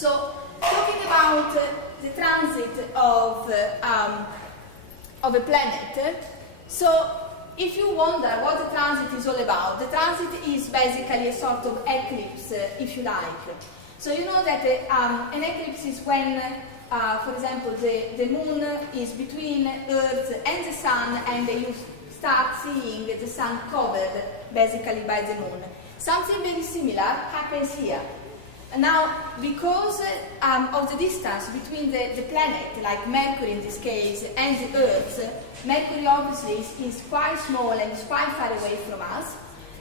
So, talking about the transit of a planet, so if you wonder what the transit is all about, the transit is basically a sort of eclipse, if you like. So you know that an eclipse is when, for example, the moon is between Earth and the Sun, and you start seeing the Sun covered basically by the moon. Something very similar happens here. Now, because of the distance between the planet, like Mercury in this case, and the Earth, Mercury obviously is quite small and is quite far away from us,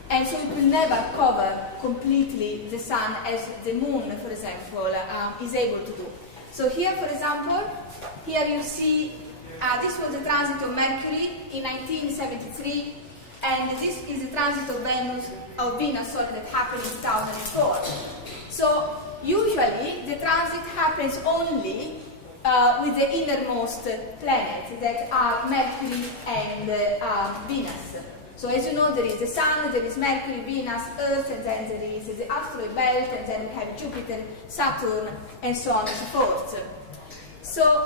and so it will never cover completely the Sun as the Moon, for example, is able to do. So here, for example, here you see, this was the transit of Mercury in 1973, and this is the transit of Venus, that happened in 2004. So usually the transit happens only with the innermost planets that are Mercury and Venus. So as you know, there is the Sun, there is Mercury, Venus, Earth, and then there is the asteroid belt, and then we have Jupiter, Saturn, and so on and so forth. So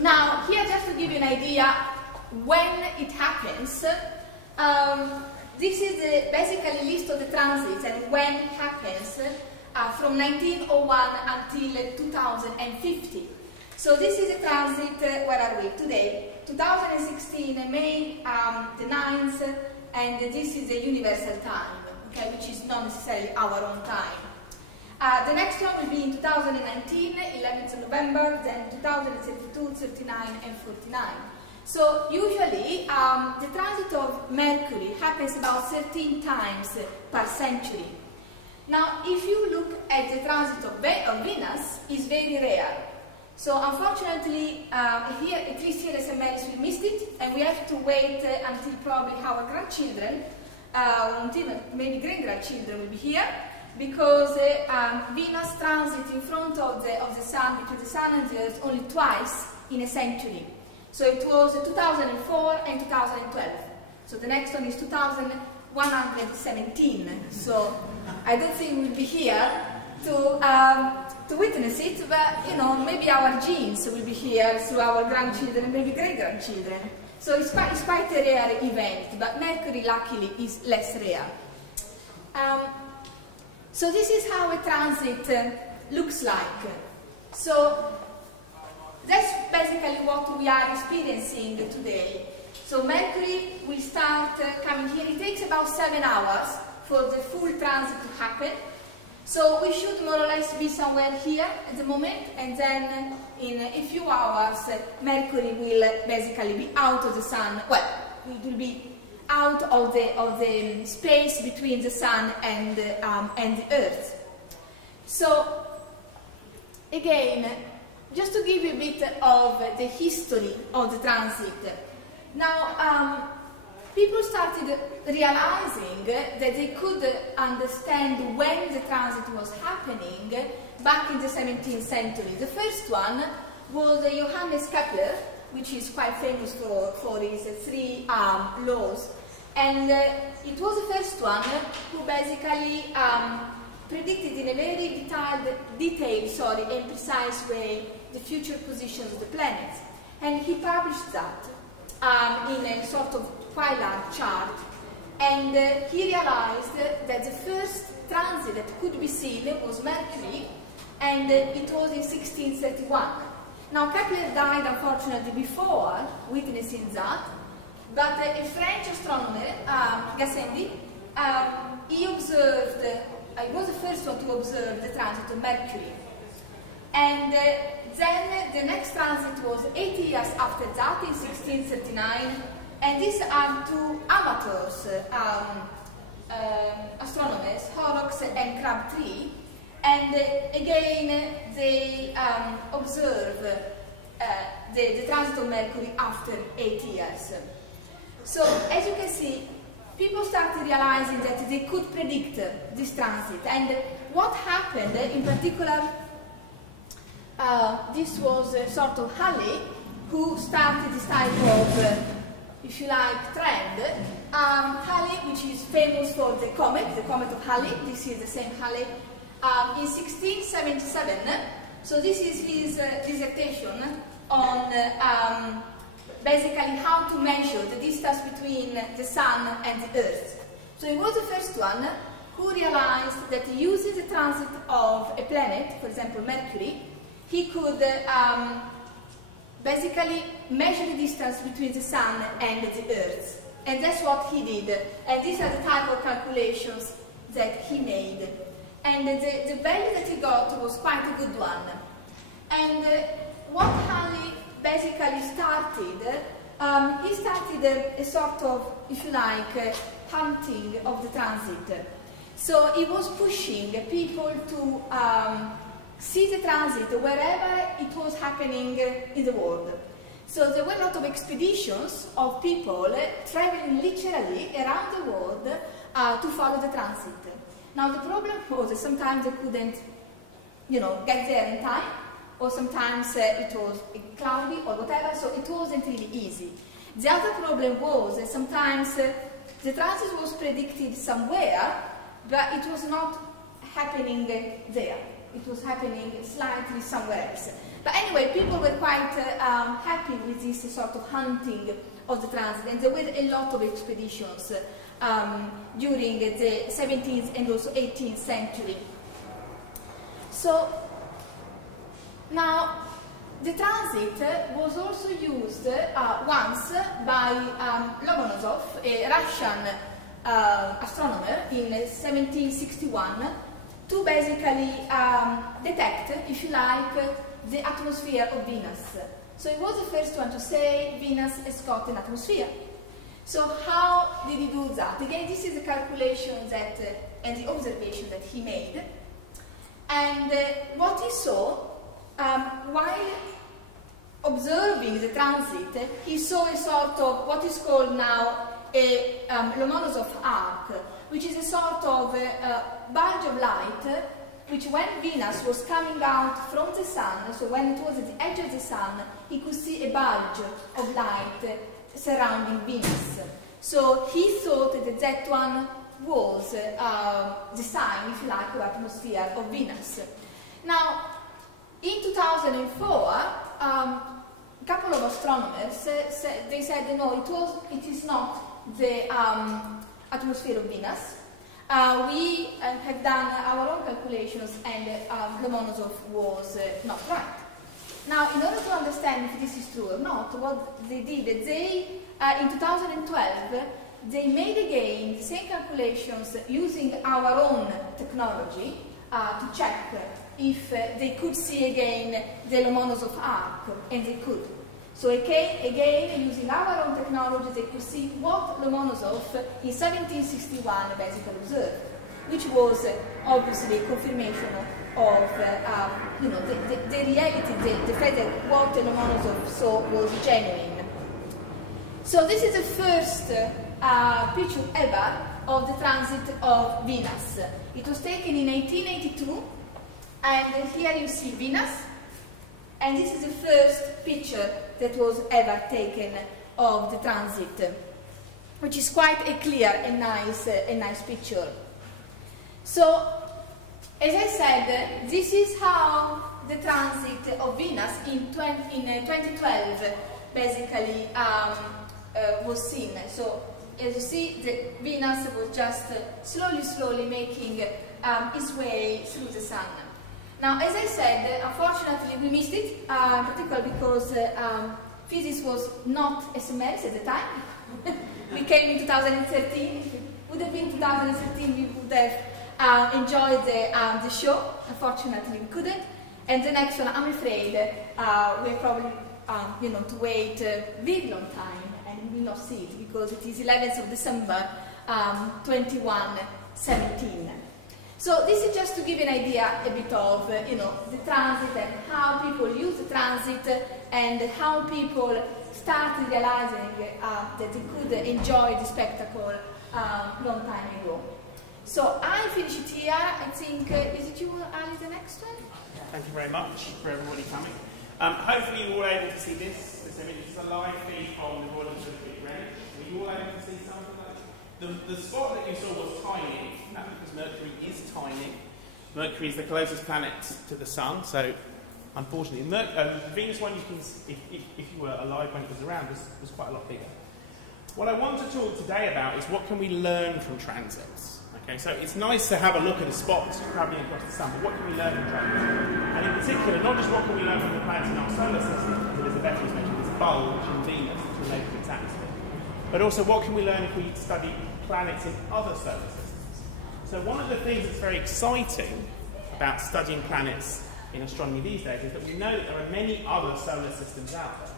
now here, just to give you an idea when it happens, this is basically list of the transits and when it happens from 1901 until 2050. So this is a transit, where are we today? 2016, May the 9th, and this is the universal time, okay, which is not necessarily our own time. The next one will be in 2019, 11th of November, then 2032, 39, and 49. So usually the transit of Mercury happens about 13 times per century. Now if you look at the transit of Venus, it's very rare. So unfortunately here, at least here at St. Mary's, we missed it, and we have to wait until probably our grandchildren, until maybe great-grandchildren will be here, because Venus transits in front of the Sun, between the Sun and the Earth, only twice in a century. So it was 2004 and 2012. So the next one is 2117. So I don't think we'll be here to witness it, but you know, maybe our genes will be here through our grandchildren, maybe great-grandchildren. So it's quite a rare event, but Mercury luckily is less rare. So this is how a transit looks like. So that's basically what we are experiencing today. So Mercury will start coming here. It takes about 7 hours for the full transit to happen. So we should more or less be somewhere here at the moment, and then in a few hours Mercury will basically be out of the Sun. Well, it will be out of the space between the Sun and the Earth. So again, just to give you a bit of the history of the transit. Now, people started realizing that they could understand when the transit was happening back in the 17th century. The first one was Johannes Kepler, which is quite famous for his 3 laws. And it was the first one who basically predicted in a very detailed and precise way the future positions of the planets. And he published that in a sort of quite large chart. And he realized that the first transit that could be seen was Mercury, and it was in 1631. Now Kepler died unfortunately before witnessing that, but a French astronomer, Gassendi, he observed, he was the first one to observe the transit of Mercury. And then the next transit was 8 years after that, in 1639, and these are 2 amateurs, astronomers, Horrocks and Crabtree, and again they observe the transit of Mercury after 8 years. So as you can see, people started realizing that they could predict this transit, and what happened in particular, this was sort of Halley who started this type of, if you like, trend. Halley, which is famous for the comet of Halley, this is the same Halley, in 1677. So this is his dissertation on basically how to measure the distance between the Sun and the Earth. So he was the first one who realized that using the transit of a planet, for example Mercury, he could basically measure the distance between the Sun and the Earth. And that's what he did. And these are the type of calculations that he made. And the value that he got was quite a good one. And what Halley basically started, he started a sort of, if you like, hunting of the transit. So he was pushing people to see the transit wherever it was happening in the world. So there were a lot of expeditions of people traveling literally around the world to follow the transit. Now the problem was that sometimes they couldn't, get there in time, or sometimes it was cloudy or whatever, so it wasn't really easy. The other problem was that sometimes the transit was predicted somewhere, but it was not happening there. It was happening slightly somewhere else. But anyway, people were quite happy with this sort of hunting of the transit, and there were a lot of expeditions during the 17th and also 18th century. So now the transit was also used once by Lomonosov, a Russian astronomer, in 1761, to basically detect, if you like, the atmosphere of Venus. So he was the first one to say Venus has got an atmosphere. So how did he do that? Again, this is the calculation that, and the observation that he made. And what he saw, while observing the transit, he saw a sort of what is called now a Lomonosov arc, which is a sort of bulge of light, which when Venus was coming out from the Sun, so when it was at the edge of the Sun, he could see a bulge of light surrounding Venus. So he thought that that one was the sign, if you like, of atmosphere of Venus. Now, in 2004, a couple of astronomers they said no, it is not the atmosphere of Venus. We have done our own calculations, and Lomonosov was not right. Now, in order to understand if this is true or not, what they did, in 2012, they made again the same calculations using our own technology to check if they could see again the Lomonosov arc, and they could. So again, using our own technology, they could see what Lomonosov in 1761 basically observed, which was obviously confirmation of the reality, the fact that what Lomonosov saw was genuine. So this is the first picture ever of the transit of Venus. It was taken in 1882, and here you see Venus, and this is the first picture that was ever taken of the transit, which is quite a clear and nice picture. So, as I said, this is how the transit of Venus in 2012 basically was seen. So, as you see, the Venus was just slowly making its way through the Sun. Now, as I said, unfortunately we missed it, particularly because physics was not SMLs at the time. We came in 2013. If it would have been 2013, we would have enjoyed the show. Unfortunately, we couldn't. And the next one, I'm afraid, we're probably to wait a very long time, and we will not see it because it is 11th of December, 2117. So this is just to give you an idea a bit of the transit and how people use the transit and how people started realizing that they could enjoy the spectacle long time ago. So I finish it here. I think is it you, Ali, the next one? Thank you very much for everybody coming. Hopefully you were all able to see this. This image is a live feed from the Royal Observatory Greenwich. Were you all able to see something like that? The spot that you saw was tiny, not because Mercury is tiny, Mercury is the closest planet to the Sun, so unfortunately, Venus one, you can, if you were alive when it was around, was quite a lot bigger. What I want to talk today about is what can we learn from transits. Okay, so it's nice to have a look at the spots travelling across the Sun, but what can we learn from transits? And in particular, not just what can we learn from the planets in our solar system, as Elizabeth was mentioning, this bulge in Venus, which relates to its atmosphere, but also what can we learn if we study planets in other solar systems. So one of the things that's very exciting about studying planets in astronomy these days is that we know that there are many other solar systems out there,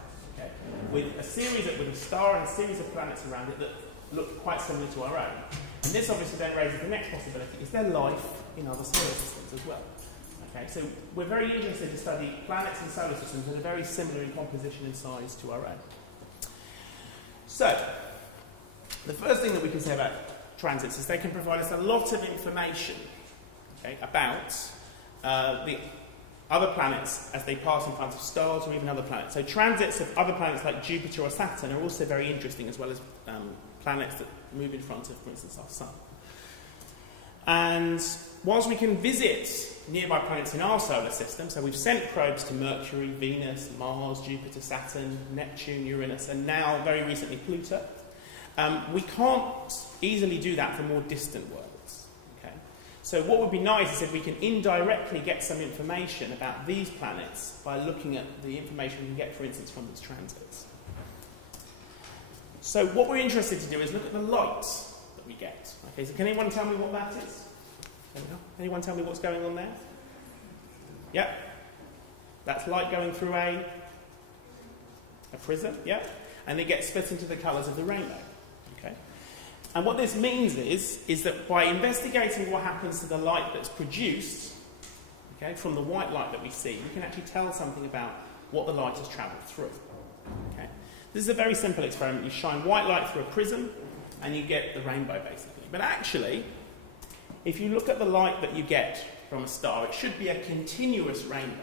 okay, with a star and a series of planets around it that look quite similar to our own. And this obviously then raises the next possibility: is there life in other solar systems as well? Okay, so we're very interested to study planets and solar systems that are very similar in composition and size to our own. So, the first thing that we can say about transits is they can provide us a lot of information, okay, about the other planets as they pass in front of stars or even other planets. So transits of other planets like Jupiter or Saturn are also very interesting, as well as planets that move in front of, for instance, our Sun. And whilst we can visit nearby planets in our solar system, so we've sent probes to Mercury, Venus, Mars, Jupiter, Saturn, Neptune, Uranus, and now, very recently, Pluto, we can't easily do that for more distant worlds. Okay? So what would be nice is if we can indirectly get some information about these planets by looking at the information we can get, for instance, from these transits. So what we're interested to do is look at the light that we get. Okay, so can anyone tell me what that is? Anyone tell me what's going on there? Yep. That's light going through a prism, yep. And it gets split into the colours of the rainbow. Okay. And what this means is that by investigating what happens to the light that's produced, okay, from the white light that we see, we can actually tell something about what the light has travelled through. Okay. This is a very simple experiment. You shine white light through a prism and you get the rainbow, basically. But actually, if you look at the light that you get from a star, it should be a continuous rainbow.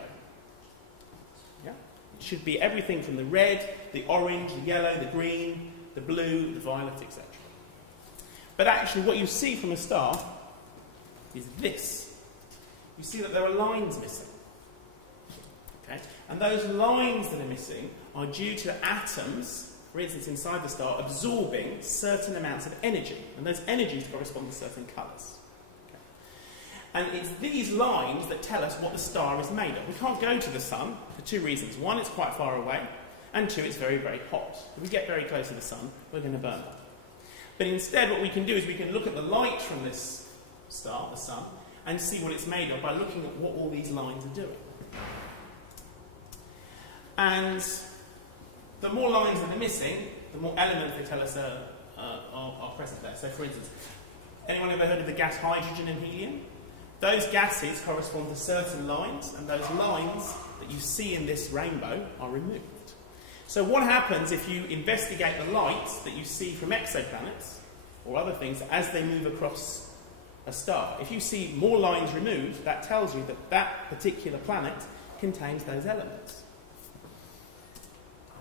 Yeah? It should be everything from the red, the orange, the yellow, the green, the blue, the violet, etc. But actually what you see from a star is this. You see that there are lines missing. Okay? And those lines that are missing are due to atoms, for instance, inside the star, absorbing certain amounts of energy. And those energies correspond to certain colours. Okay? And it's these lines that tell us what the star is made of. We can't go to the Sun for two reasons. One, it's quite far away, and two, it's very, very hot. If we get very close to the Sun, we're going to burn up. But instead, what we can do is we can look at the light from this star, the Sun, and see what it's made of by looking at what all these lines are doing. And the more lines that are missing, the more elements they tell us are present there. So, for instance, anyone ever heard of the gas hydrogen and helium? Those gases correspond to certain lines, and those lines that you see in this rainbow are removed. So what happens if you investigate the light that you see from exoplanets, or other things, as they move across a star? If you see more lines removed, that tells you that that particular planet contains those elements.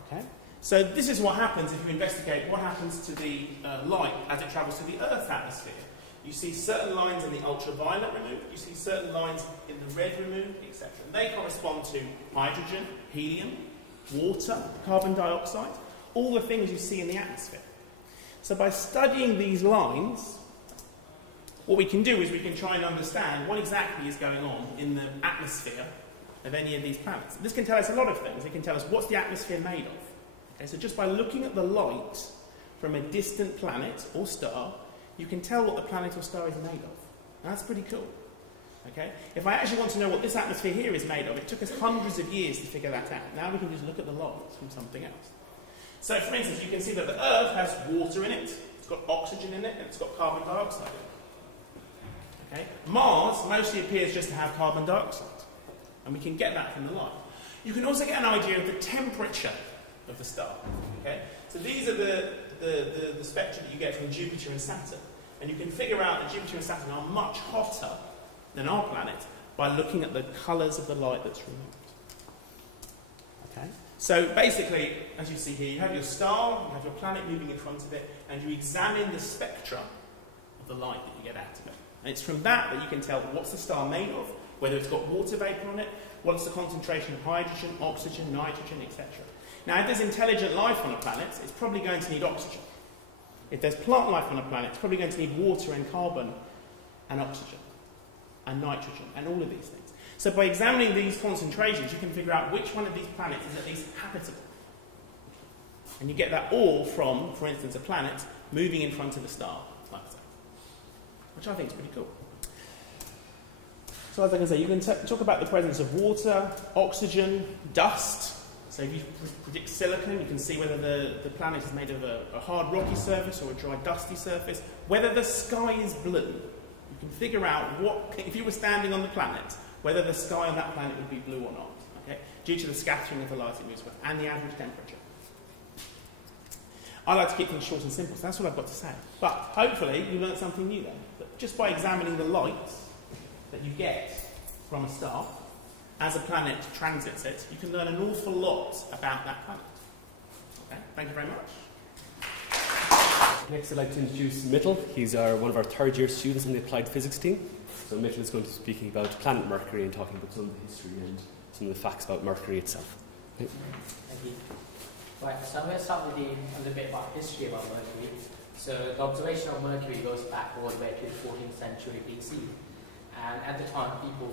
Okay? So this is what happens if you investigate what happens to the light as it travels through the Earth's atmosphere. You see certain lines in the ultraviolet removed, you see certain lines in the red removed, etc. And they correspond to hydrogen, helium, water, carbon dioxide, all the things you see in the atmosphere. So by studying these lines, what we can do is we can try and understand what exactly is going on in the atmosphere of any of these planets. This can tell us a lot of things. It can tell us what's the atmosphere made of. Okay, so just by looking at the light from a distant planet or star, you can tell what the planet or star is made of. And that's pretty cool. Okay? If I actually want to know what this atmosphere here is made of, it took us hundreds of years to figure that out. Now we can just look at the light from something else. So, for instance, you can see that the Earth has water in it, it's got oxygen in it, and it's got carbon dioxide in it. Okay? Mars mostly appears just to have carbon dioxide, and we can get that from the light. You can also get an idea of the temperature of the star. Okay? So these are the spectra that you get from Jupiter and Saturn, and you can figure out that Jupiter and Saturn are much hotter than our planet by looking at the colours of the light that's removed. Okay? So basically, as you see here, you have your star, you have your planet moving in front of it, and you examine the spectra of the light that you get out of it. And it's from that that you can tell what's the star made of, whether it's got water vapour on it, what's the concentration of hydrogen, oxygen, nitrogen, etc. Now, if there's intelligent life on a planet, it's probably going to need oxygen. If there's plant life on a planet, it's probably going to need water and carbon and oxygen and nitrogen and all of these things. So by examining these concentrations, you can figure out which one of these planets is at least habitable. And you get that all from, for instance, a planet moving in front of a star, like that, which I think is pretty cool. So as I can say, you can talk about the presence of water, oxygen, dust. So if you predict silicon, you can see whether the planet is made of a hard rocky surface or a dry dusty surface. Whether the sky is blue, you can figure out what, if you were standing on the planet, whether the sky on that planet would be blue or not, okay? Due to the scattering of the light it moves with, and the average temperature. I like to keep things short and simple, so that's what I've got to say. But hopefully you learned something new then. That just by examining the light that you get from a star, as a planet transits it, you can learn an awful lot about that planet. Okay, thank you very much. Next I'd like to introduce Mittel. He's one of our third year students on the applied physics team. So Mittel is going to be speaking about planet Mercury and talking about some of the history and some of the facts about Mercury itself. Okay. Thank you. Right, so I'm going to start with a little bit about history about Mercury. So the observation of Mercury goes back all the way to the 14th century BC. And at the time, people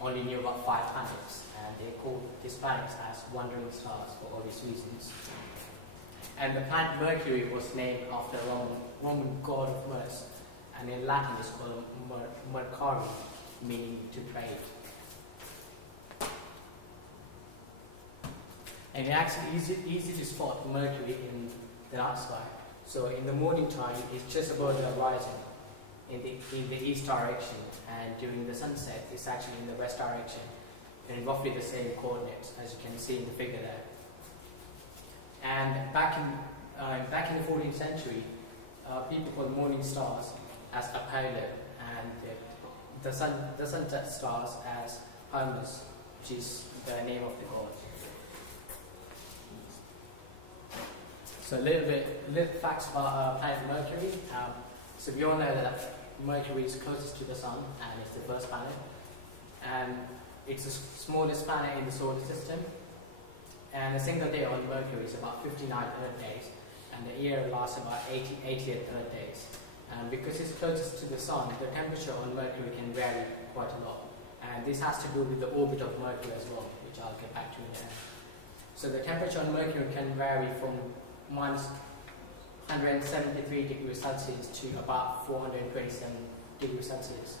only knew about 5 planets, and they called these planets as wandering stars for obvious reasons. And the planet Mercury was named after a Roman god of Mars, and in Latin it's called Mercari, meaning to trade. And it's actually easy to spot Mercury in the night sky. So in the morning time, it's just above the horizon in the east direction, and during the sunset, it's actually in the west direction, in roughly the same coordinates as you can see in the figure there. And back in the 14th century, people called morning stars as Apollo, and the sunset stars as Hermes, which is the name of the god. So little facts about planet Mercury. So we all know that Mercury is closest to the Sun, and it's the first planet. And it's the smallest planet in the solar system. And a single day on Mercury is about 59 Earth days, and the year lasts about 88 Earth days. And because it's closest to the Sun, the temperature on Mercury can vary quite a lot. And this has to do with the orbit of Mercury as well, which I'll get back to in a minute. So the temperature on Mercury can vary from minus 173 degrees Celsius to about 427 degrees Celsius.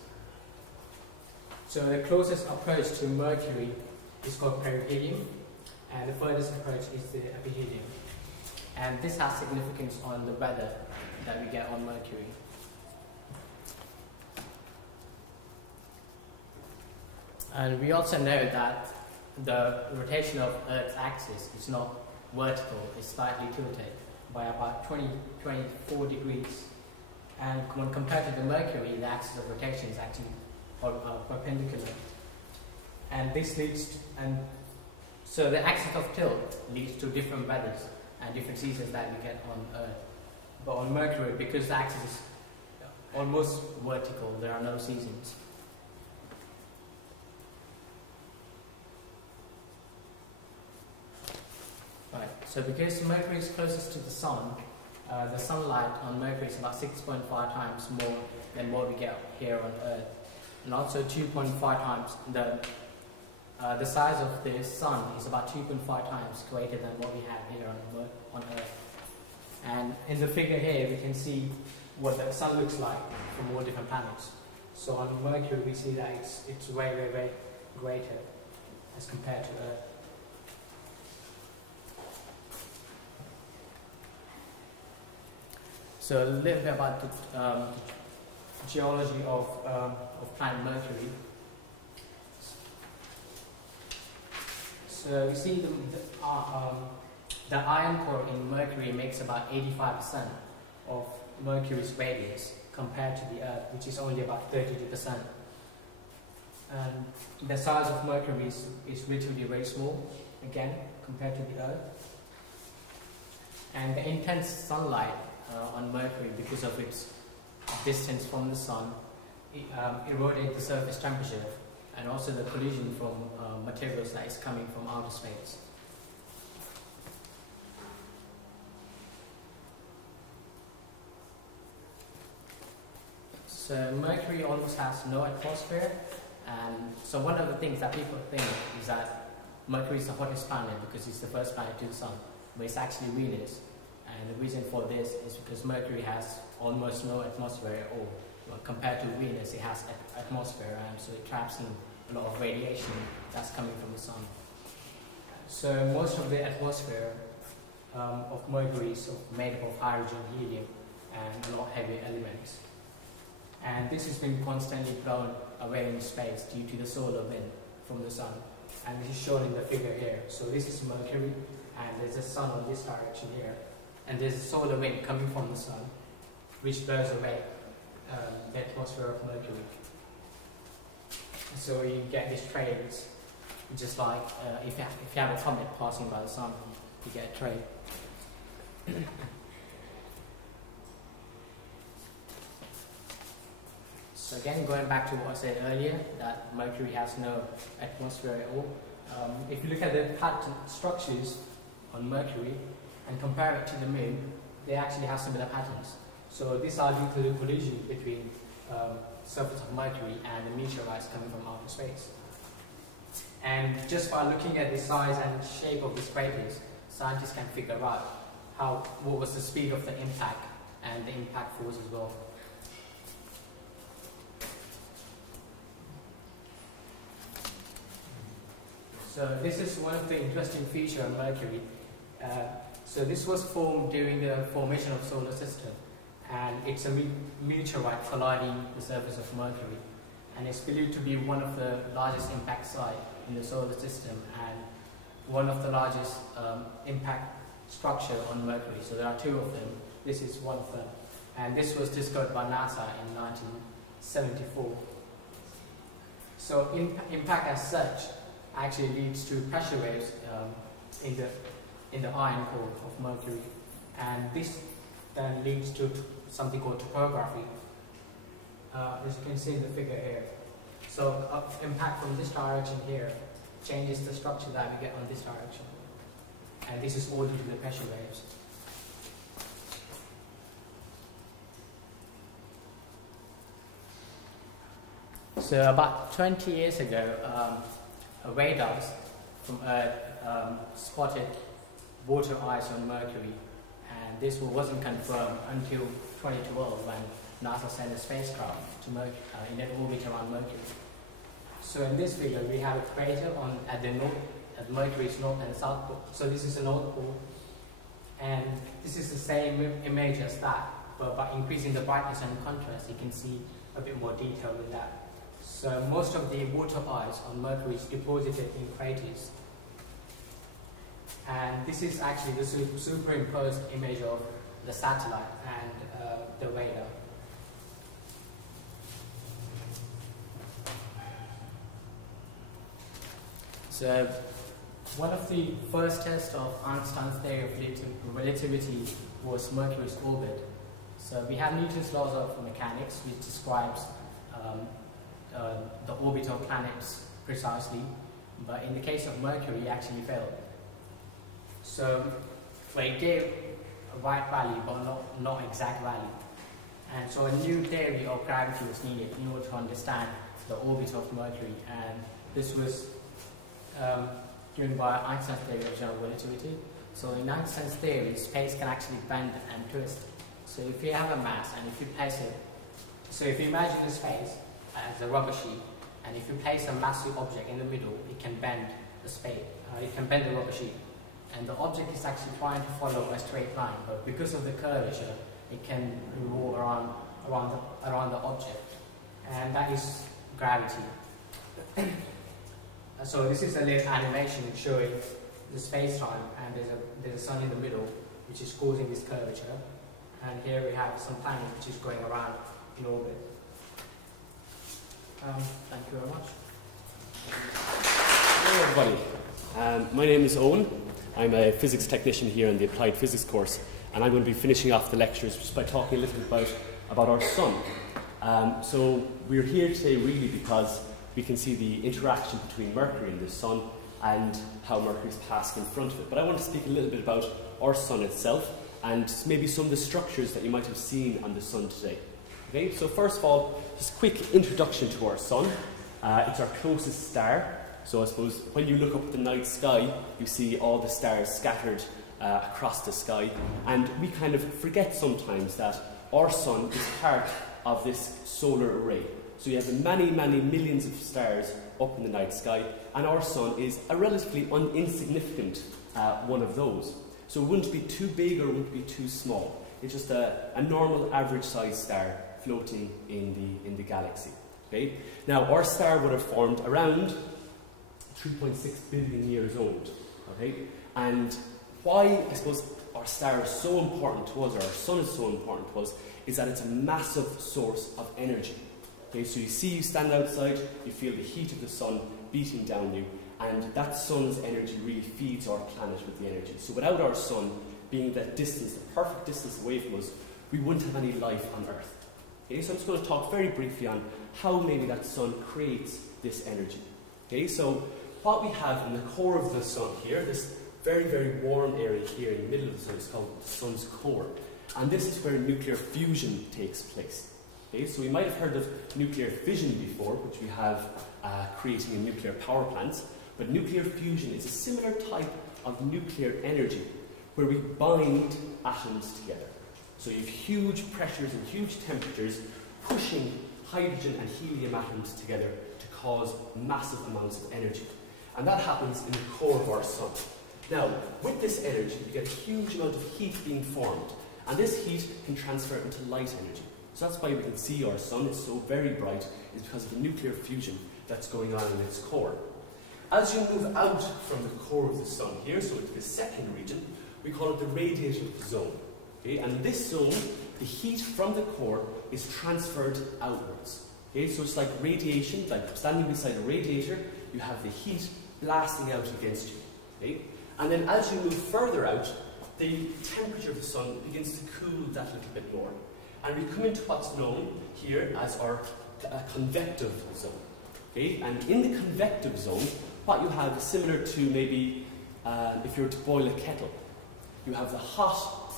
So the closest approach to Mercury is called perihelion, and the furthest approach is the aphelion. And this has significance on the weather that we get on Mercury. And we also know that the rotation of Earth's axis is not vertical, it's slightly tilted by about 24 degrees. And when compared to the Mercury, the axis of rotation is actually perpendicular. And this leads to, so the axis of tilt leads to different weathers and different seasons that we get on Earth. But on Mercury, because the axis is almost vertical, there are no seasons. Right, so because Mercury is closest to the Sun, the sunlight on Mercury is about 6.5 times more than what we get here on Earth. And also 2.5 times, the size of the Sun is about 2.5 times greater than what we have here on Earth. And in the figure here, we can see what the Sun looks like from all different planets. So on Mercury, we see that it's way, way, way greater as compared to Earth. So a little bit about the geology of planet Mercury. So we see the iron core in Mercury makes about 85% of Mercury's radius compared to the Earth, which is only about 32%. And the size of Mercury is literally very small, again, compared to the Earth. And the intense sunlight on Mercury, because of its distance from the Sun, eroded the surface temperature and also the collision from materials that is coming from outer space. So Mercury almost has no atmosphere, and so one of the things that people think is that Mercury is the hottest planet because it's the first planet to the Sun, but it's actually Venus. And the reason for this is because Mercury has almost no atmosphere at all. Well, compared to Venus, it has atmosphere, and so it traps in a lot of radiation that's coming from the Sun. So most of the atmosphere of Mercury is made up of hydrogen, helium, and a lot of heavy elements. And this has been constantly blown away in space due to the solar wind from the Sun. And this is shown in the figure here. So this is Mercury, and there's a Sun on this direction here. And there's a solar wind coming from the Sun, which blows away the atmosphere of Mercury. So you get these trails, just like if you have a comet passing by the Sun, you get a trail. So again, going back to what I said earlier, that Mercury has no atmosphere at all. If you look at the pattern structures on Mercury and compare it to the Moon, they actually have similar patterns. So these are due to the collision between surface of Mercury and the meteorites coming from outer space. And just by looking at the size and shape of these craters, scientists can figure out what was the speed of the impact and the impact force as well. So this is one of the interesting features of Mercury. So this was formed during the formation of the solar system, and it's a meteorite colliding the surface of Mercury, and it's believed to be one of the largest impact sites in the solar system and one of the largest impact structure on Mercury. So there are two of them. This is one of them, and this was discovered by NASA in 1974. So impact as such actually leads to pressure waves in the iron core of Mercury, and this then leads to something called topography, as you can see in the figure here. So impact from this direction here changes the structure that we get on this direction, and this is all due to the pressure waves. So about 20 years ago, radars from Earth spotted water ice on Mercury, and this wasn't confirmed until 2012 when NASA sent a spacecraft to Mercury in an orbit around Mercury. So in this figure, we have a crater at Mercury's north and south pole. So this is the north pole, and this is the same image as that, but by increasing the brightness and contrast, you can see a bit more detail with that. So most of the water ice on Mercury is deposited in craters, and this is actually the superimposed image of the satellite and the radar. So one of the first tests of Einstein's theory of relativity was Mercury's orbit. So we have Newton's laws of mechanics, which describes the orbit of planets precisely, but in the case of Mercury, it actually failed. So it gave a right value, but not exact value. And so a new theory of gravity was needed in order to understand the orbit of Mercury, and this was given by Einstein's theory of general relativity. So in Einstein's theory, space can actually bend and twist. So if you have a mass and if you place it, so if you imagine the space as a rubber sheet, and if you place a massive object in the middle, it can bend the space. It can bend the rubber sheet, and the object is actually trying to follow a straight line, but because of the curvature, it can revolve around the object, and that is gravity. So this is a little animation showing the space-time, and there's a sun in the middle, which is causing this curvature, and here we have some planet which is going around in orbit. Thank you very much. Hello everybody. My name is Owen. I'm a physics technician here in the Applied Physics course, and I'm going to be finishing off the lectures just by talking a little bit about our sun. So we're here today really because we can see the interaction between Mercury and the Sun and how Mercury is passing in front of it. But I want to speak a little bit about our Sun itself and maybe some of the structures that you might have seen on the Sun today. Okay, so first of all, just a quick introduction to our Sun. It's our closest star. So I suppose when you look up at the night sky, you see all the stars scattered across the sky, and we kind of forget sometimes that our Sun is part of this solar array. So you have many, many millions of stars up in the night sky, and our Sun is a relatively insignificant one of those. So it wouldn't be too big or it wouldn't be too small. It's just a normal average sized star floating in the galaxy. Okay? Now our star would have formed around 3.6 billion years old. Okay? And why, I suppose, our star is so important to us, or our Sun is so important to us, is that it's a massive source of energy. Okay, so you stand outside, you feel the heat of the Sun beating down you, and that Sun's energy really feeds our planet with the energy. So without our Sun being that distance, the perfect distance away from us, we wouldn't have any life on Earth. Okay, so I'm just going to talk very briefly on how maybe that Sun creates this energy. Okay, so what we have in the core of the Sun here, this very, very warm area here in the middle of the Sun is called the Sun's core. And this is where nuclear fusion takes place. Okay, so we might have heard of nuclear fission before, which we have creating in nuclear power plants. But nuclear fusion is a similar type of nuclear energy where we bind atoms together. So you have huge pressures and huge temperatures pushing hydrogen and helium atoms together to cause massive amounts of energy. And that happens in the core of our Sun. Now, with this energy, you get a huge amount of heat being formed. And this heat can transfer into light energy. So that's why we can see our Sun is so very bright, is because of the nuclear fusion that's going on in its core. As you move out from the core of the Sun here, so into the second region, we call it the radiative zone. Okay? And in this zone, the heat from the core is transferred outwards. Okay? So it's like radiation, like standing beside a radiator, you have the heat blasting out against you. Okay? And then as you move further out, the temperature of the Sun begins to cool that little bit more. And we come into what's known here as our convective zone. Okay? And in the convective zone, what you have is similar to maybe if you were to boil a kettle. You have the hot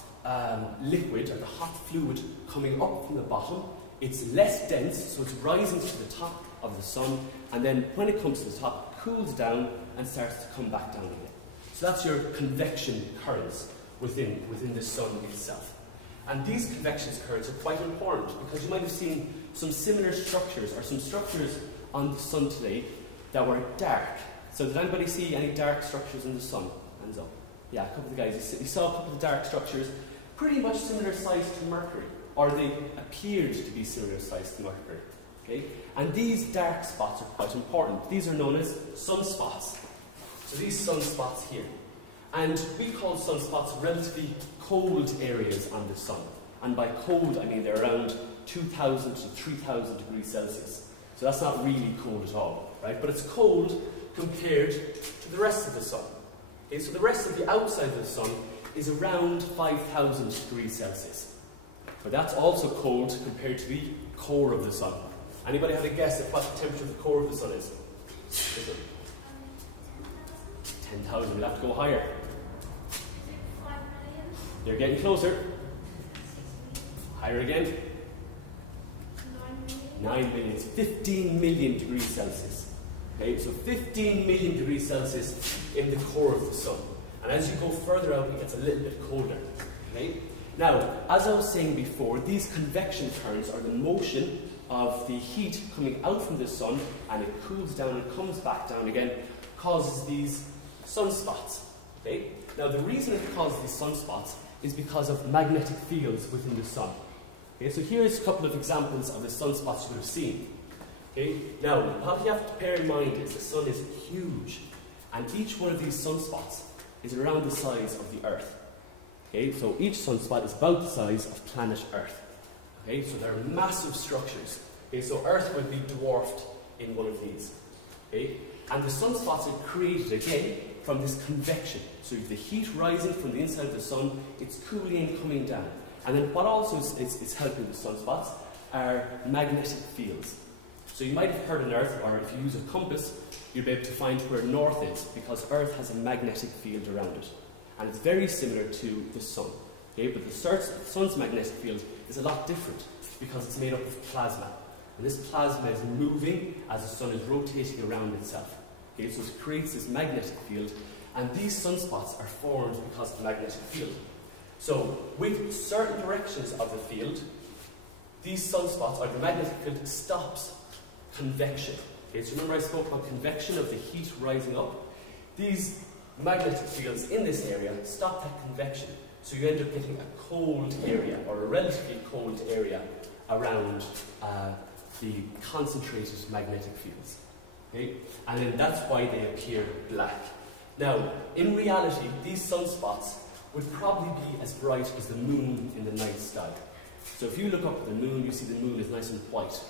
liquid, or the hot fluid, coming up from the bottom. It's less dense, so it's rising to the top of the Sun, and then when it comes to the top, it cools down and starts to come back down again. So that's your convection currents within the Sun itself. And these convection currents are quite important because you might have seen some similar structures or some structures on the Sun today that were dark. So did anybody see any dark structures in the Sun? Hands up. Yeah, a couple of guys. You saw a couple of dark structures pretty much similar size to Mercury, or they appeared to be similar size to Mercury. Okay? And these dark spots are quite important. These are known as sunspots. So these sunspots here. And we call sunspots relatively cold areas on the Sun. And by cold, I mean they're around 2,000 to 3,000 degrees Celsius. So that's not really cold at all, right? But it's cold compared to the rest of the Sun. Okay, so the rest of the outside of the Sun is around 5,000 degrees Celsius. But that's also cold compared to the core of the Sun. Anybody have a guess at what the temperature of the core of the Sun is? 10,000. We'll have to go higher. They're getting closer. Higher again. 9 million. It's 15 million degrees Celsius. Okay, so 15 million degrees Celsius in the core of the Sun. And as you go further out, it gets a little bit colder. Okay? Now, as I was saying before, these convection currents are the motion of the heat coming out from the Sun, and it cools down and comes back down again, causes these sunspots. Okay? Now, the reason it causes these sunspots is because of magnetic fields within the Sun. Okay, so here's a couple of examples of the sunspots you have seen. Okay, now, what you have to bear in mind is the Sun is huge, and each one of these sunspots is around the size of the Earth. Okay, so each sunspot is about the size of planet Earth. Okay, so they're massive structures. Okay, so Earth would be dwarfed in one of these. Okay, and the sunspots are created again from this convection. So you have the heat rising from the inside of the Sun, it's cooling and coming down. And then what also is helping the sunspots, are magnetic fields. So you might have heard on Earth, or if you use a compass, you'll be able to find where north is, because Earth has a magnetic field around it. And it's very similar to the Sun. Okay? But the Sun's magnetic field is a lot different, because it's made up of plasma. And this plasma is moving as the Sun is rotating around itself. Okay? So it creates this magnetic field, and these sunspots are formed because of the magnetic field. So with certain directions of the field, these sunspots, or the magnetic field, stops convection. Okay, so remember I spoke about convection of the heat rising up? These magnetic fields in this area stop that convection. So you end up getting a cold area, or a relatively cold area, around the concentrated magnetic fields. Okay? And then that's why they appear black. Now, in reality, these sunspots would probably be as bright as the moon in the night sky. So if you look up at the moon, you see the moon is nice and white.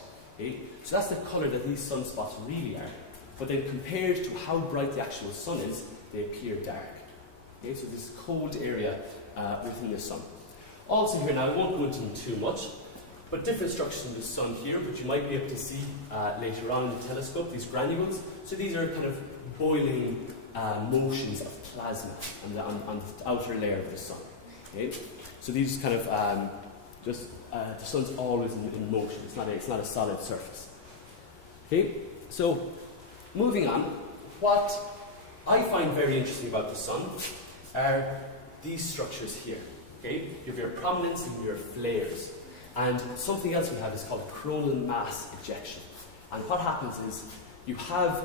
Okay? So that's the colour that these sunspots really are. But then compared to how bright the actual sun is, they appear dark. Okay? So this cold area within the sun. Also here now, I won't go into them too much, but different structures in the sun here, which you might be able to see later on in the telescope, these granules. So these are kind of boiling motions of plasma on the outer layer of the sun. Okay? So these kind of the sun's always in motion. It's not a solid surface. Okay? So moving on, what I find very interesting about the sun are these structures here. Okay? You have your prominence and your flares. And something else we have is called coronal mass ejection. And what happens is you have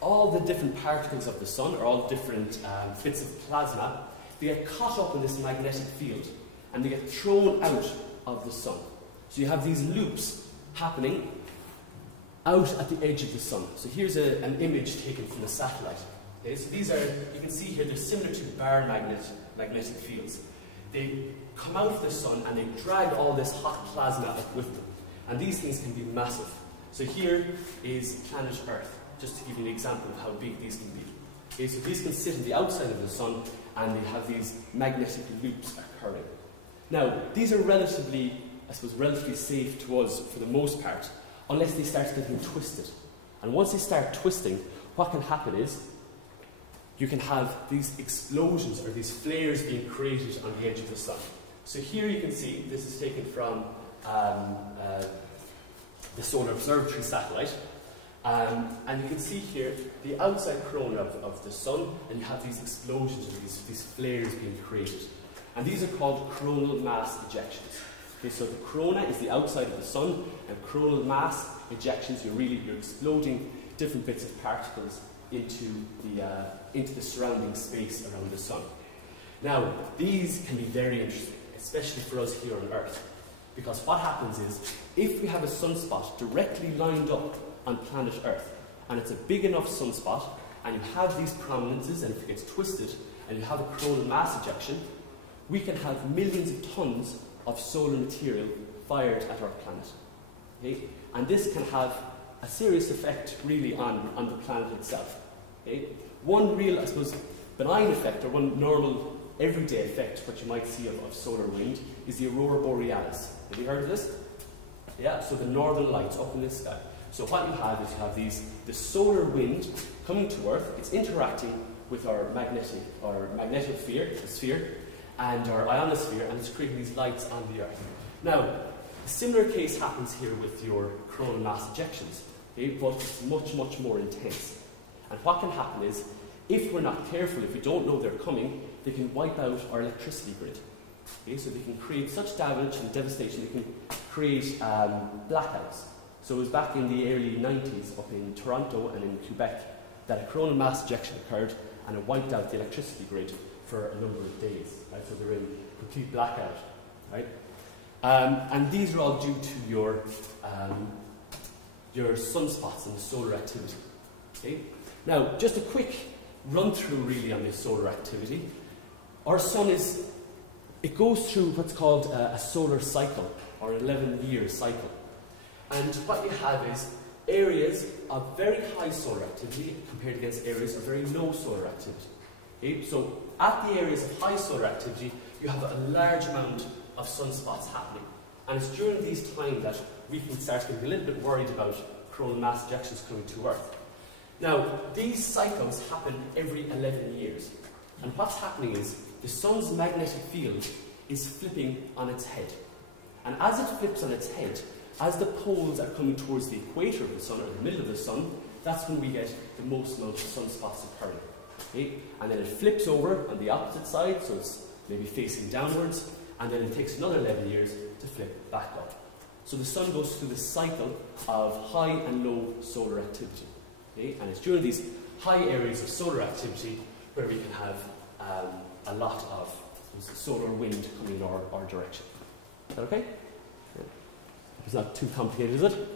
all the different particles of the sun, or all different bits of plasma, they get caught up in this magnetic field and they get thrown out of the sun. So you have these loops happening out at the edge of the sun. So here's an image taken from a satellite. Okay, so these are, you can see here, they're similar to bar magnetic fields. They come out of the sun and they drag all this hot plasma up with them. And these things can be massive. So here is planet Earth, just to give you an example of how big these can be. Okay, so these can sit on the outside of the sun and they have these magnetic loops occurring. Now, these are relatively safe to us for the most part, unless they start getting twisted. And once they start twisting, what can happen is you can have these explosions or these flares being created on the edge of the sun. So here you can see, this is taken from the Solar Observatory satellite. And you can see here the outside corona of the sun, and you have these explosions or these flares being created. And these are called coronal mass ejections. Okay, so the corona is the outside of the sun, and coronal mass ejections, you're exploding different bits of particles into the surrounding space around the sun. Now, these can be very interesting, especially for us here on Earth, because what happens is, if we have a sunspot directly lined up on planet Earth, and it's a big enough sunspot, and you have these prominences, and if it gets twisted, and you have a coronal mass ejection, we can have millions of tons of solar material fired at our planet. Okay? And this can have a serious effect, really, on the planet itself. Okay? One real, I suppose, benign effect, or one normal, everyday effect, what you might see of solar wind, is the aurora borealis. Have you heard of this? Yeah, so the northern lights up in the sky. So what you have is you have the solar wind coming to Earth, it's interacting with our magnetosphere, and our ionosphere, and it's creating these lights on the Earth. Now, a similar case happens here with your coronal mass ejections, okay, but it's much, much more intense. And what can happen is, if we're not careful, if we don't know they're coming, they can wipe out our electricity grid. Okay, so they can create such damage and devastation, they can create blackouts. So it was back in the early 90s up in Toronto and in Quebec that a coronal mass ejection occurred, and it wiped out the electricity grid for a number of days. Right? So they're in complete blackout. Right? And these are all due to your sunspots and the solar activity. Okay? Now, just a quick run through really on this solar activity. Our sun it goes through what's called a solar cycle, or an 11-year cycle. And what you have is areas of very high solar activity compared against areas of very low solar activity. Okay? So at the areas of high solar activity, you have a large amount of sunspots happening. And it's during these times that we can start getting a little bit worried about coronal mass ejections coming to Earth. Now, these cycles happen every 11 years. And what's happening is the Sun's magnetic field is flipping on its head. And as it flips on its head, as the poles are coming towards the equator of the Sun, or the middle of the Sun, that's when we get the most amount of sunspots occurring. Okay? And then it flips over on the opposite side, so it's maybe facing downwards, and then it takes another 11 years to flip back up. So the Sun goes through this cycle of high and low solar activity. Okay? And it's during these high areas of solar activity where we can have a lot of solar wind coming in our direction. Is that okay? It's not too complicated, is it?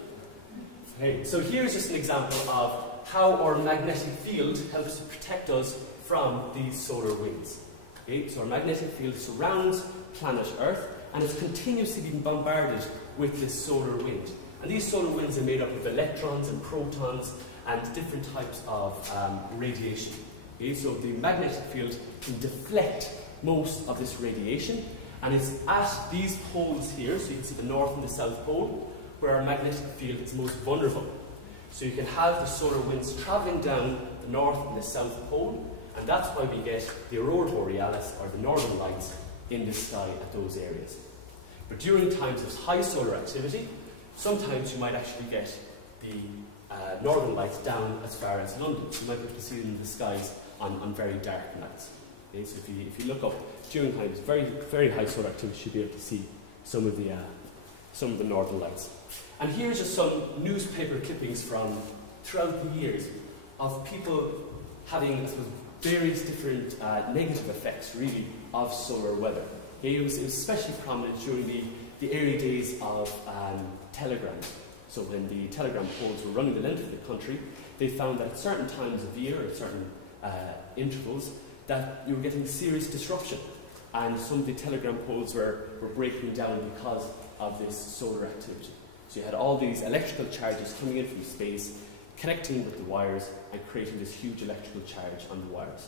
Okay, so here's just an example of how our magnetic field helps to protect us from these solar winds. Okay, so our magnetic field surrounds planet Earth, and it's continuously being bombarded with this solar wind. And these solar winds are made up of electrons and protons and different types of radiation. Okay, so the magnetic field can deflect most of this radiation, and it's at these poles here, so you can see the north and the south pole, where our magnetic field is most vulnerable. So you can have the solar winds travelling down the north and the south pole, and that's why we get the aurora borealis, or the northern lights, in the sky at those areas. But during times of high solar activity, sometimes you might actually get the northern lights down as far as London. So you might be able to see them in the skies on very dark nights. Okay, so if you look up during times very, very high solar activity, you should be able to see some of the northern lights. And here's just some newspaper clippings from throughout the years of people having, I suppose, various different negative effects, really, of solar weather. Okay, it was especially prominent during the early days of telegrams. So when the telegram poles were running the length of the country, they found that at certain times of year, at certain intervals, that you were getting serious disruption. And some of the telegram poles were breaking down because of this solar activity. So you had all these electrical charges coming in from space, connecting with the wires, and creating this huge electrical charge on the wires.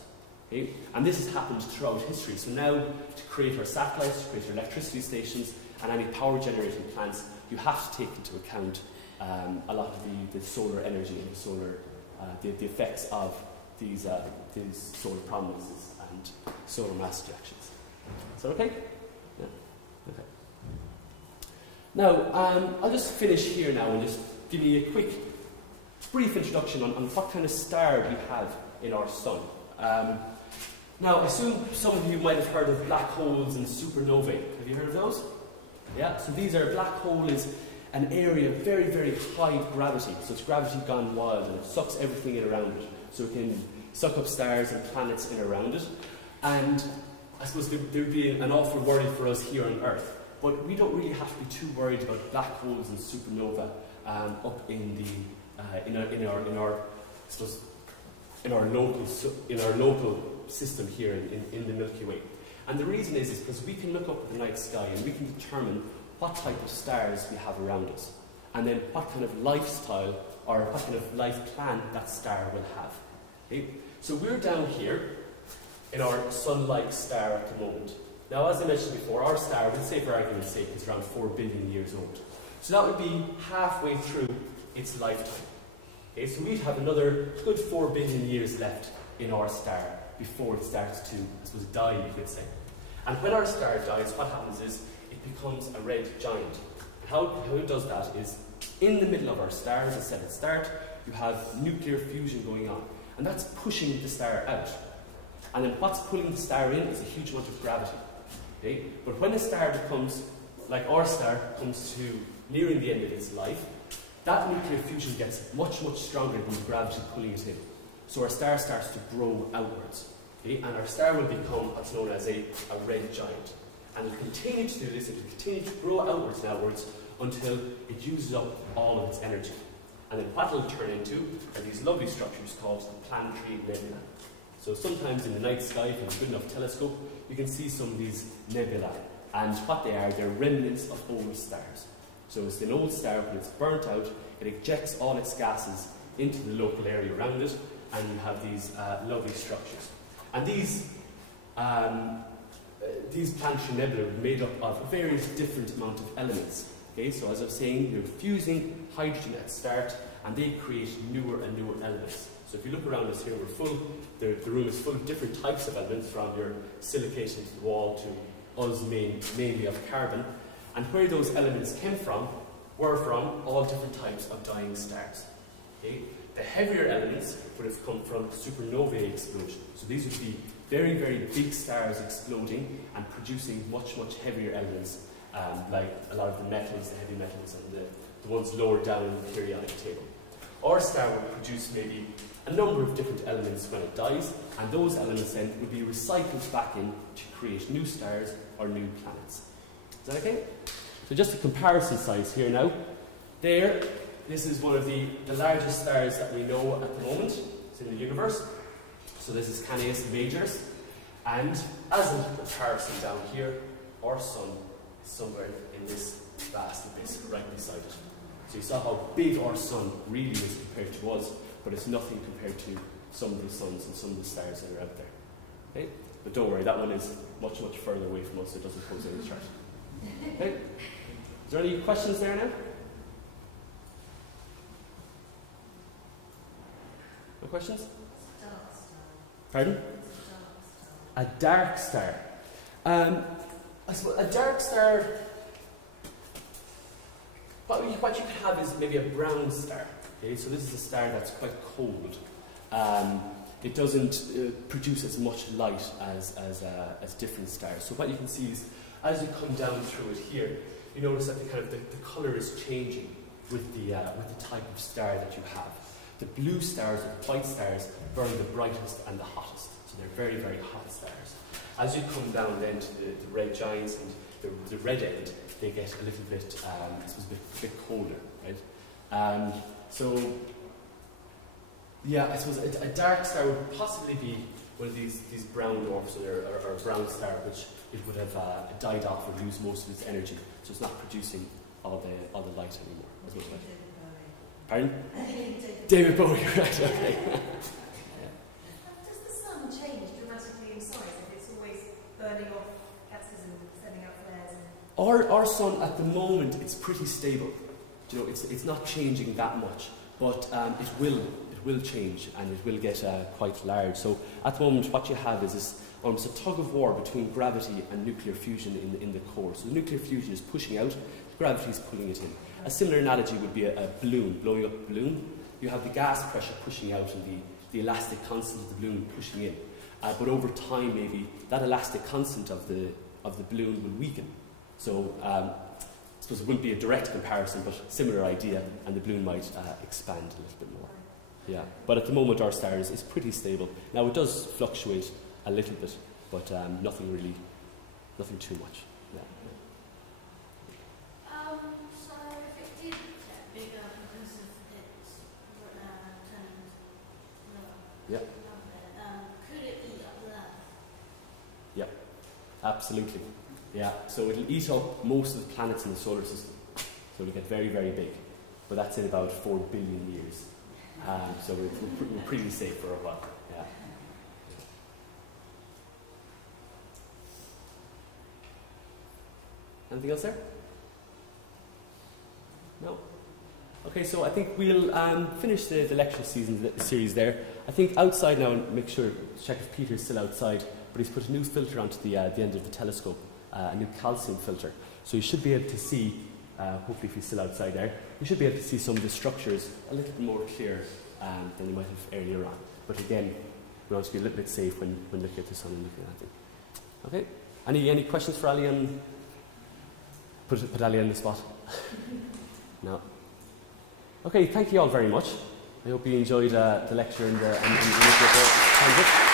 Okay? And this has happened throughout history. So now, to create our satellites, to create our electricity stations, and any power generating plants, you have to take into account a lot of the solar energy and the effects of these solar prominences and solar mass ejections. Is that okay? Yeah. Okay. Now, I'll just finish here now and just give you a quick, brief introduction on what kind of star we have in our Sun. Now, I assume some of you might have heard of black holes and supernovae. Have you heard of those? Yeah, so black hole is an area of very, very high gravity. So it's gravity gone wild, and it sucks everything in around it. So it can suck up stars and planets in around it. And I suppose there would be an awful worry for us here on Earth. But we don't really have to be too worried about black holes and supernova up in our local system here in the Milky Way. And the reason is because we can look up at the night sky and we can determine what type of stars we have around us, and then what kind of lifestyle or what kind of life plan that star will have. Okay? So we're down here in our Sun-like star at the moment. Now, as I mentioned before, our star, we'll say for argument's sake, is around 4 billion years old. So that would be halfway through its lifetime. Okay, so we'd have another good 4 billion years left in our star before it starts to, I suppose, die, you could say. And when our star dies, what happens is it becomes a red giant. And how it does that is, in the middle of our star, as I said at the start, you have nuclear fusion going on. And that's pushing the star out. And then what's pulling the star in is a huge amount of gravity. Okay? But when a star becomes, like our star, comes to nearing the end of its life, that nuclear fusion gets much, much stronger than the gravity pulling it in. So our star starts to grow outwards. Okay? And our star will become what's known as a red giant. And it'll continue to do this, it'll continue to grow outwards and outwards until it uses up all of its energy. And then what it'll turn into are these lovely structures called the planetary nebula. So sometimes in the night sky, if you have a good enough telescope, you can see some of these nebulae. And what they are, they're remnants of old stars. So it's an old star, when it's burnt out, it ejects all its gases into the local area around it, and you have these lovely structures. And these these planetary nebulae are made up of various different amount of elements. Okay, so as I was saying, you're fusing hydrogen at start, and they create newer and newer elements. So if you look around us here, we're full, the room is full of different types of elements, from your silicate into the wall to us mainly of carbon. And where those elements came from, were from all different types of dying stars. Okay? The heavier elements would have come from supernovae explosion. So these would be very, very big stars exploding and producing much, much heavier elements, like a lot of the metals, the heavy metals, and the ones lower down in the periodic table. Our star would produce maybe a number of different elements when it dies, and those elements then would be recycled back in to create new stars or new planets. Is that okay? So just a comparison size here now. This is one of the largest stars that we know at the moment. It's in the universe. So this is Canis Majors. And as a comparison down here, our sun is somewhere in this vast abyss right beside it. So you saw how big our sun really is compared to us, but it's nothing compared to some of the suns and some of the stars that are out there. Okay? But don't worry, that one is much, much further away from us, so it doesn't pose any threat. Okay? Is there any questions there now? No questions? Pardon? A dark star. I suppose a dark star, what you could have is maybe a brown star. Okay, so this is a star that's quite cold. It doesn't produce as much light as different stars. So what you can see is, as you come down through it here, you notice that the colour is changing with the type of star that you have. The blue stars or the white stars burn the brightest and the hottest. So they're very, very hot stars. As you come down then to the red giants and the red end, they get a little bit, a bit colder, right? Yeah, I suppose a dark star would possibly be one of these brown dwarfs or a brown star, which it would have died off or lose most of its energy, so it's not producing all the light anymore. As much light. Pardon? David Bowie, right? Okay. Does the sun change dramatically in size if it's always burning off gases and sending out flares? Our sun at the moment, it's pretty stable. You know, it's not changing that much, but it will change, and it will get quite large. So at the moment, what you have is this almost a tug of war between gravity and nuclear fusion in the core. So the nuclear fusion is pushing out, gravity is pulling it in. A similar analogy would be a balloon, blowing up a balloon. You have the gas pressure pushing out and the elastic constant of the balloon pushing in. But over time, maybe that elastic constant of the balloon will weaken. So I suppose it wouldn't be a direct comparison, but similar idea, and the balloon might expand a little bit more. Yeah, but at the moment our star is pretty stable. Now it does fluctuate a little bit, but nothing too much. Yeah. So if it did get bigger because of its turning Yeah. could it eat up the Earth? Yeah, absolutely. Yeah, so it'll eat up most of the planets in the solar system. So it'll get very, very big. But that's in about 4 billion years. So we're pretty safe for a while. Yeah. Anything else there? No? Okay, so I think we'll finish the lecture series there. I think outside now, make sure, check if Peter's still outside, but he's put a new filter onto the end of the telescope, a new calcium filter. So you should be able to see, hopefully if he's still outside there, you should be able to see some of the structures a little bit more clear than you might have earlier on. But again, we want to be a little bit safe when looking at the sun and looking at it. Okay? Any questions for Ali on... Put Ali on the spot? No. Okay, thank you all very much. I hope you enjoyed the lecture and the transit.